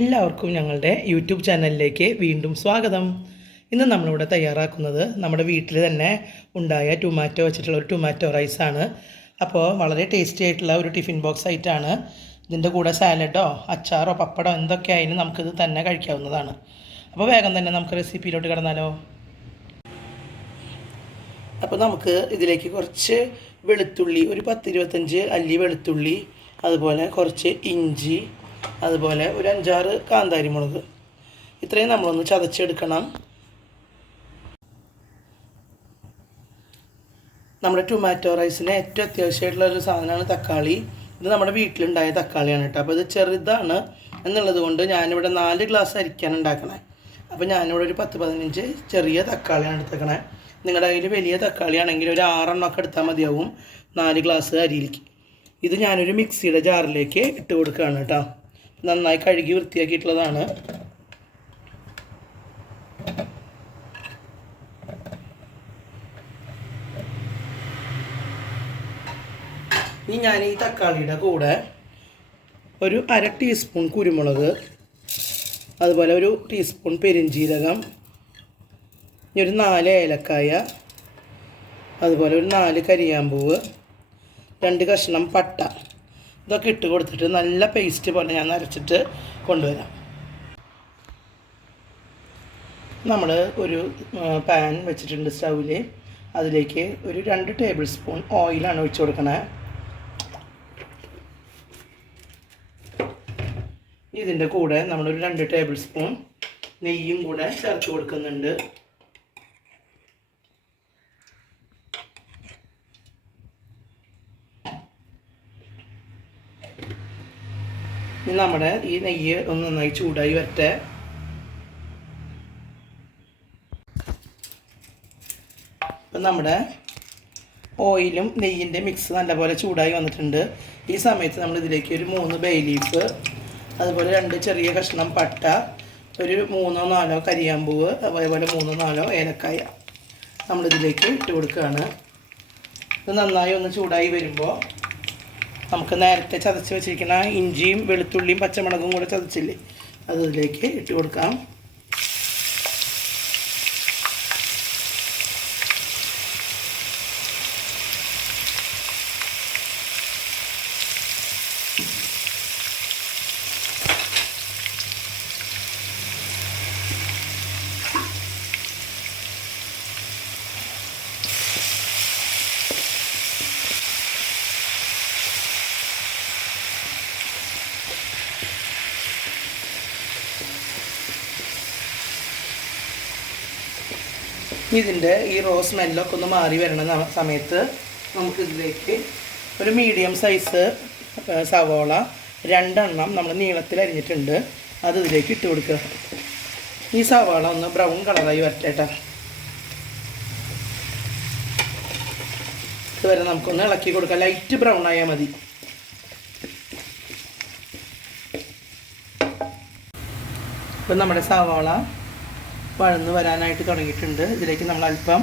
എല്ലാവർക്കും ഞങ്ങളുടെ യൂട്യൂബ് ചാനലിലേക്ക് വീണ്ടും സ്വാഗതം. ഇന്ന് നമ്മളിവിടെ തയ്യാറാക്കുന്നത് നമ്മുടെ വീട്ടിൽ തന്നെ ഉണ്ടായ ടൊമാറ്റോ വെച്ചിട്ടുള്ള ഒരു ടൊമാറ്റോ റൈസാണ്. അപ്പോൾ വളരെ ടേസ്റ്റി ആയിട്ടുള്ള ഒരു ടിഫിൻ ബോക്സ് ആയിട്ടാണ്. ഇതിൻ്റെ കൂടെ സാലഡോ അച്ചാറോ പപ്പടോ എന്തൊക്കെ ആയാലും നമുക്കിത് തന്നെ കഴിക്കാവുന്നതാണ്. അപ്പോൾ വേഗം തന്നെ നമുക്ക് റെസിപ്പിയിലോട്ട് കിടന്നാലോ. അപ്പോൾ നമുക്ക് ഇതിലേക്ക് കുറച്ച് വെളുത്തുള്ളി, ഒരു 10-25 അല്ലി വെളുത്തുള്ളി, അതുപോലെ കുറച്ച് ഇഞ്ചി, അതുപോലെ ഒരു 5-6 കാന്താരി മുളക്, ഇത്രയും നമ്മളൊന്ന് ചതച്ചെടുക്കണം. നമ്മുടെ ടൊമാറ്റോ റൈസിന് ഏറ്റവും അത്യാവശ്യമായിട്ടുള്ള ഒരു സാധനമാണ് തക്കാളി. ഇത് നമ്മുടെ വീട്ടിലുണ്ടായ തക്കാളിയാണ് കേട്ടോ. അപ്പോൾ ഇത് ചെറുതാണ് എന്നുള്ളത് കൊണ്ട് ഞാനിവിടെ 4 ഗ്ലാസ് അരിക്കാണ് ഉണ്ടാക്കണേ. അപ്പോൾ ഞാനിവിടെ ഒരു 10-15 ചെറിയ തക്കാളിയാണ് എടുത്തേക്കണേ. നിങ്ങളുടെ കയ്യിൽ വലിയ തക്കാളിയാണെങ്കിൽ ഒരു 6 എണ്ണമൊക്കെ എടുത്താൽ മതിയാവും 4 ഗ്ലാസ് അരിയിലേക്ക്. ഇത് ഞാനൊരു മിക്സിയുടെ ജാറിലേക്ക് ഇട്ട് കൊടുക്കുകയാണ് കേട്ടോ. നന്നായി കഴുകി വൃത്തിയാക്കിയിട്ടുള്ളതാണ്. ഇനി ഞാൻ ഈ തക്കാളിയുടെ കൂടെ ഒരു 1/2 ടീസ്പൂൺ കുരുമുളക്, അതുപോലെ ഒരു ടീസ്പൂൺ പെരുംജീരകം, ഇനി ഒരു 4 ഏലക്കായ, അതുപോലെ ഒരു 4 കരിയാമ്പൂവ്, 2 കഷ്ണം പട്ട, ഇതൊക്കെ ഇട്ട് കൊടുത്തിട്ട് നല്ല പേസ്റ്റ് പോലെ ഞാൻ അരച്ചിട്ട് കൊണ്ടുവരാം. നമ്മൾ ഒരു പാൻ വെച്ചിട്ടുണ്ട് സ്റ്റൗവിൽ. അതിലേക്ക് ഒരു 2 ടേബിൾ സ്പൂൺ ഓയിലാണ് ഒഴിച്ച് കൊടുക്കണേ. ഇതിൻ്റെ കൂടെ നമ്മളൊരു 2 ടേബിൾ സ്പൂൺ നെയ്യും കൂടെ ചേർത്ത് കൊടുക്കുന്നുണ്ട്. ഇനി നമ്മുടെ ഈ നെയ്യ് ഒന്ന് നന്നായി ചൂടായി വരട്ടെ. ഇപ്പം നമ്മുടെ ഓയിലും നെയ്യിൻ്റെ മിക്സ് നല്ലപോലെ ചൂടായി വന്നിട്ടുണ്ട്. ഈ സമയത്ത് നമ്മൾ ഇതിലേക്ക് ഒരു 3 ബേ ലീഫ്, അതുപോലെ 2 ചെറിയ കഷ്ണം പട്ട, ഒരു 3-4 കരിയാമ്പൂവ്, അതേപോലെ 3-4 ഏലക്കായ നമ്മളിതിലേക്ക് ഇട്ട് കൊടുക്കുകയാണ്. ഇത് നന്നായി ഒന്ന് ചൂടായി വരുമ്പോൾ നമുക്ക് നേരത്തെ ചതച്ച് വെച്ചിരിക്കുന്ന ഇഞ്ചിയും വെളുത്തുള്ളിയും പച്ചമുളകും കൂടെ ചതച്ചില്ലേ, അത് ഇതിലേക്ക് ഇട്ട് കൊടുക്കാം. ഇതിൻ്റെ ഈ റോസ് സ്മെല്ലൊക്കെ ഒന്ന് മാറി വരുന്ന സമയത്ത് നമുക്കിതിലേക്ക് ഒരു മീഡിയം സൈസ് സവോള 2 എണ്ണം നമ്മൾ നീളത്തിൽ അരിഞ്ഞിട്ടുണ്ട്, അത് ഇതിലേക്ക് ഇട്ട് കൊടുക്കുക. ഈ സവാള ഒന്ന് ബ്രൗൺ കളറായി വരട്ടെ. ഇതുവരെ നമുക്കൊന്ന് ഇളക്കി കൊടുക്കാം. ലൈറ്റ് ബ്രൗൺ ആയാൽ മതി. ഇപ്പം നമ്മുടെ സവാള വഴന്ന് വരാനായിട്ട് തുടങ്ങിയിട്ടുണ്ട്. ഇതിലേക്ക് നമ്മൾ അല്പം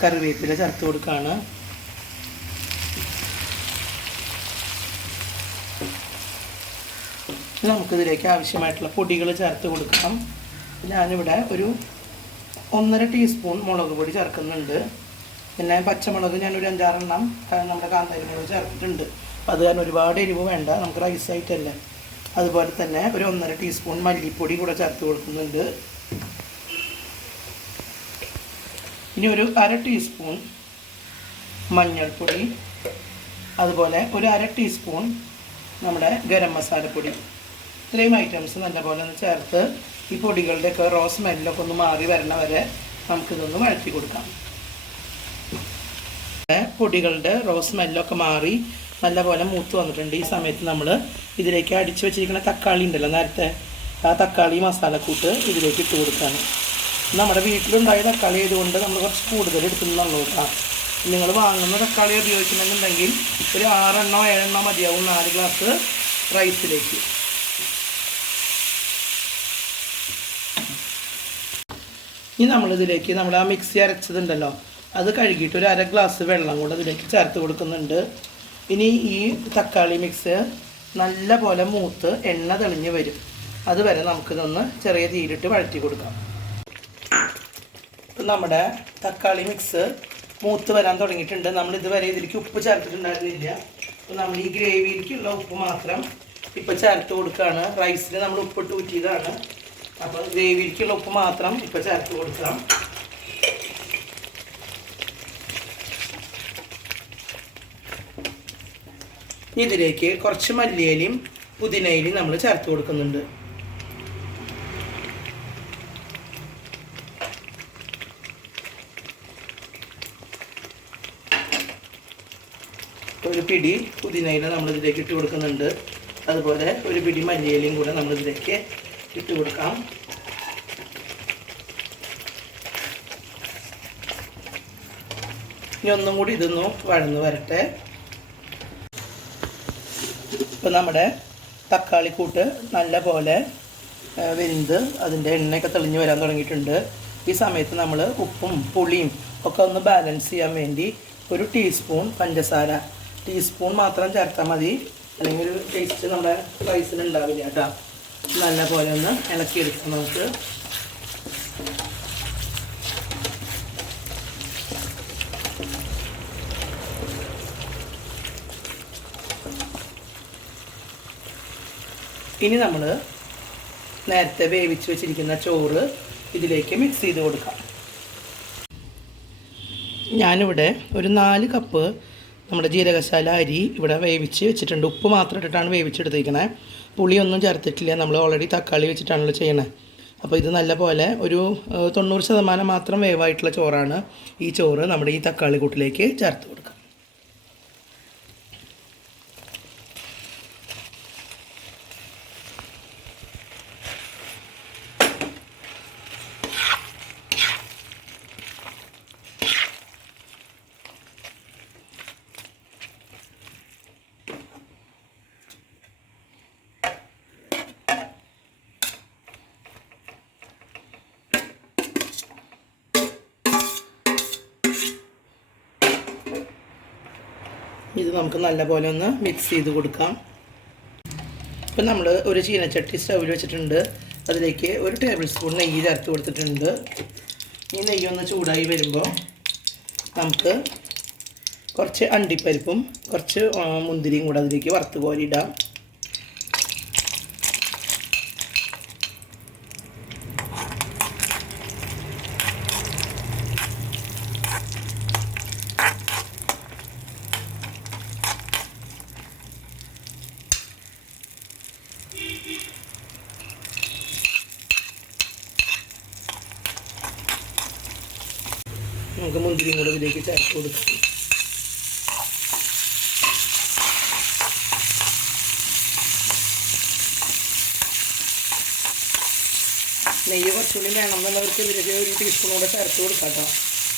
കറിവേപ്പില ചേർത്ത് കൊടുക്കുകയാണ്. നമുക്കിതിലേക്ക് ആവശ്യമായിട്ടുള്ള പൊടികൾ ചേർത്ത് കൊടുക്കാം. ഞാനിവിടെ ഒരു 1.5 ടീസ്പൂൺ മുളക് പൊടി ചേർക്കുന്നുണ്ട്. പിന്നെ പച്ചമുളക് ഞാനൊരു 5-6 എണ്ണം നമ്മുടെ കാന്താരി മുളക് ചേർത്തിട്ടുണ്ട്. അപ്പോൾ അത് കാരണം ഒരുപാട് എരിവ് വേണ്ട, നമുക്ക് റൈസായിട്ടല്ലേ. അതുപോലെ തന്നെ ഒരു 1.5 ടീസ്പൂൺ മല്ലിപ്പൊടി കൂടെ ചേർത്ത് കൊടുക്കുന്നുണ്ട്. ഇനി ഒരു 1/2 ടീസ്പൂൺ മഞ്ഞൾപ്പൊടി, അതുപോലെ ഒരു 1/2 ടീസ്പൂൺ നമ്മുടെ ഗരം മസാലപ്പൊടി. ഇത്രയും ഐറ്റംസ് നല്ലപോലെ ഒന്ന് ചേർത്ത് ഈ പൊടികളുടെയൊക്കെ റോ സ്മെല്ലൊക്കെ ഒന്ന് മാറി വരണ വരെ നമുക്കിതൊന്ന് വഴറ്റി കൊടുക്കാം. പൊടികളുടെ റോ സ്മെല്ലൊക്കെ മാറി നല്ലപോലെ മൂത്ത് വന്നിട്ടുണ്ട്. ഈ സമയത്ത് നമ്മൾ ഇതിലേക്ക് അടിച്ചു വെച്ചിരിക്കുന്ന തക്കാളി ഉണ്ടല്ലോ, നേരത്തെ ആ തക്കാളി മസാലക്കൂട്ട് ഇതിലേക്ക് ഇട്ട് കൊടുക്കുകയാണ്. നമ്മുടെ വീട്ടിലുണ്ടായ തക്കാളി ആയതുകൊണ്ട് നമ്മൾ കുറച്ച് കൂടുതൽ എടുക്കുന്നുള്ളൂ കേട്ടോ. നിങ്ങൾ വാങ്ങുന്ന തക്കാളി ഉപയോഗിക്കുന്നുണ്ടെങ്കിൽ ഒരു 6 എണ്ണോ 7 എണ്ണോ മതിയാവും 4 ഗ്ലാസ് റൈസിലേക്ക്. ഇനി നമ്മളിതിലേക്ക് നമ്മൾ ആ മിക്സി അരച്ചതുണ്ടല്ലോ, അത് കഴുകിയിട്ട് ഒരു 1/2 ഗ്ലാസ് വെള്ളം കൂടെ ഇതിലേക്ക് ചേർത്ത് കൊടുക്കുന്നുണ്ട്. ഇനി ഈ തക്കാളി മിക്സ് നല്ല പോലെ മൂത്ത് എണ്ണ തെളിഞ്ഞ് വരും. അതുവരെ നമുക്കിതൊന്ന് ചെറിയ തീയിലിട്ട് വഴറ്റി കൊടുക്കാം. ഇപ്പം നമ്മുടെ തക്കാളി മിക്സ് മൂത്ത് വരാൻ തുടങ്ങിയിട്ടുണ്ട്. നമ്മൾ ഇതുവരെ ഇതിലേക്ക് ഉപ്പ് ചേർത്തിട്ടുണ്ടായിരുന്നില്ല. അപ്പോൾ നമ്മൾ ഈ ഗ്രേവിയിലേക്കുള്ള ഉപ്പ് മാത്രം ഇപ്പോൾ ചേർത്ത് കൊടുക്കുകയാണ്. റൈസിൽ നമ്മൾ ഉപ്പിട്ട് ഊറ്റിയതാണ്. അപ്പോൾ ഗ്രേവിയിലേക്കുള്ള ഉപ്പ് മാത്രം ഇപ്പോൾ ചേർത്ത് കൊടുക്കാം. ഇതിലേക്ക് കുറച്ച് മല്ലിയിലയും പുതിനയിലയും നമ്മൾ ചേർത്ത് കൊടുക്കുന്നുണ്ട്. ഒരു പിടി പുതിനയില നമ്മളിതിലേക്ക് ഇട്ട് കൊടുക്കുന്നുണ്ട്. അതുപോലെ ഒരു പിടി മല്ലിയിലയും കൂടെ നമ്മളിതിലേക്ക് ഇട്ട് കൊടുക്കാം. ഇനി ഒന്നും കൂടി ഇതൊന്ന് വഴന്ന് വരട്ടെ. ഇപ്പോൾ നമ്മുടെ തക്കാളി കൂട്ട് നല്ല പോലെ വെന്ത് അതിൻ്റെ എണ്ണയൊക്കെ തെളിഞ്ഞ് വരാൻ തുടങ്ങിയിട്ടുണ്ട്. ഈ സമയത്ത് നമ്മൾ ഉപ്പും പുളിയും ഒക്കെ ഒന്ന് ബാലൻസ് ചെയ്യാൻ വേണ്ടി ഒരു ടീസ്പൂൺ പഞ്ചസാര, ടീസ്പൂൺ മാത്രം ചേർത്താൽ മതി, അല്ലെങ്കിൽ ഒരു ടേസ്റ്റ് നമ്മുടെ റൈസിന് ഉണ്ടാവില്ല കേട്ടോ. നല്ല പോലെ ഒന്ന് ഇളക്കിയെടുക്കാം നമുക്ക്. ഇനി നമ്മൾ നേരത്തെ വേവിച്ച് വെച്ചിരിക്കുന്ന ചോറ് ഇതിലേക്ക് മിക്സ് ചെയ്ത് കൊടുക്കാം. ഞാനിവിടെ ഒരു 4 കപ്പ് നമ്മുടെ ജീരകശാല അരി ഇവിടെ വേവിച്ച് വെച്ചിട്ടുണ്ട്. ഉപ്പ് മാത്രം ഇട്ടിട്ടാണ് വേവിച്ചെടുത്തിരിക്കണേ. പുളിയൊന്നും ചേർത്തിട്ടില്ല. നമ്മൾ ഓൾറെഡി തക്കാളി വെച്ചിട്ടാണല്ലോ ചെയ്യണേ. അപ്പോൾ ഇത് നല്ല പോലെ ഒരു 90% മാത്രം വേവായിട്ടുള്ള ചോറാണ്. ഈ ചോറ് നമ്മുടെ ഈ തക്കാളി കൂട്ടിലേക്ക് ചേർത്ത് കൊടുക്കാം. ഇത് നമുക്ക് നല്ലപോലെ ഒന്ന് മിക്സ് ചെയ്ത് കൊടുക്കാം. ഇപ്പം നമ്മൾ ഒരു ചീനച്ചട്ടി സ്റ്റൗവിൽ വെച്ചിട്ടുണ്ട്. അതിലേക്ക് ഒരു ടേബിൾ സ്പൂൺ നെയ്യ് ചേർത്ത് കൊടുത്തിട്ടുണ്ട്. ഈ നെയ്യൊന്ന് ചൂടായി വരുമ്പോൾ നമുക്ക് കുറച്ച് അണ്ടിപ്പരിപ്പും കുറച്ച് മുന്തിരിയും കൂടെ അതിലേക്ക് വറുത്ത് കോരിയിടാം. നമുക്ക് മുന്തിരിയും കൂടെ ഇതിലേക്ക് ചേർത്ത് കൊടുക്കാം. നെയ്യ് കുറച്ചുകൂടി വേണമെന്നുള്ളവർക്ക് ഇതിലേക്ക് ഒരു ടീസ്പൂൺ കൂടെ ചേർത്ത് കൊടുക്കാം കേട്ടോ.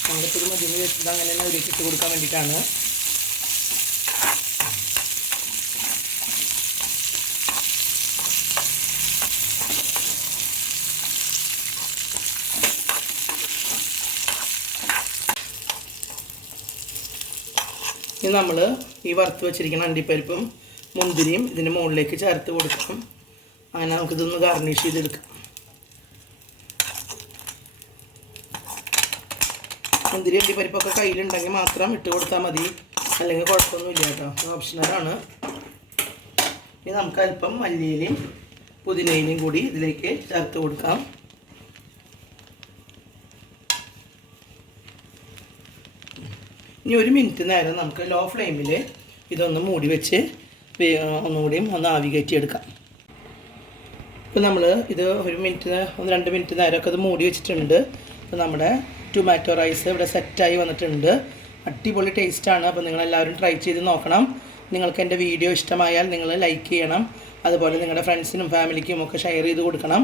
നമ്മളിപ്പോൾ ഒരു മതിന് വെച്ചിട്ട് അങ്ങനെ തന്നെ അവർക്ക് ഇട്ട് കൊടുക്കാൻ വേണ്ടിയിട്ടാണ്. ഇനി നമ്മൾ ഈ വറുത്ത് വെച്ചിരിക്കുന്ന അണ്ടിപ്പരിപ്പും മുന്തിരിയും ഇതിൻ്റെ മുകളിലേക്ക് ചേർത്ത് കൊടുക്കാം. അങ്ങനെ നമുക്കിതൊന്ന് ഗാർണിഷ് ചെയ്തെടുക്കാം. മുന്തിരി അണ്ടിപ്പരിപ്പൊക്കെ കയ്യിലുണ്ടെങ്കിൽ മാത്രം ഇട്ട് കൊടുത്താൽ മതി, അല്ലെങ്കിൽ കുഴപ്പമൊന്നുമില്ല കേട്ടോ, ഓപ്ഷണലാണ്. ഇനി നമുക്ക് അല്പം മല്ലിയിലയും പുതിനയിലയും കൂടി ഇതിലേക്ക് ചേർത്ത് കൊടുക്കാം. ഇനി ഒരു മിനിറ്റ് നേരം നമുക്ക് ലോ ഫ്ലെയിമിൽ ഇതൊന്ന് മൂടി വെച്ച് ഒന്നുകൂടിയും ഒന്ന് ആവി കയറ്റിയെടുക്കാം. ഇപ്പോൾ നമ്മൾ ഇത് 1-2 മിനിറ്റ് നേരമൊക്കെ അത് മൂടി വെച്ചിട്ടുണ്ട്. അപ്പോൾ നമ്മുടെ ടൊമാറ്റോ റൈസ് ഇവിടെ സെറ്റായി വന്നിട്ടുണ്ട്. അടിപൊളി ടേസ്റ്റാണ്. അപ്പോൾ നിങ്ങളെല്ലാവരും ട്രൈ ചെയ്ത് നോക്കണം. നിങ്ങൾക്ക് എൻ്റെ വീഡിയോ ഇഷ്ടമായാൽ നിങ്ങൾ ലൈക്ക് ചെയ്യണം. അതുപോലെ നിങ്ങളുടെ ഫ്രണ്ട്സിനും ഫാമിലിക്കും ഒക്കെ ഷെയർ ചെയ്ത് കൊടുക്കണം.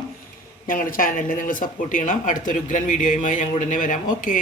ഞങ്ങളുടെ ചാനലിൽ നിങ്ങൾ സപ്പോർട്ട് ചെയ്യണം. അടുത്തൊരു ഉഗ്രൻ വീഡിയോയുമായി ഞങ്ങൾ ഉടനെ വരാം. ഓക്കെ.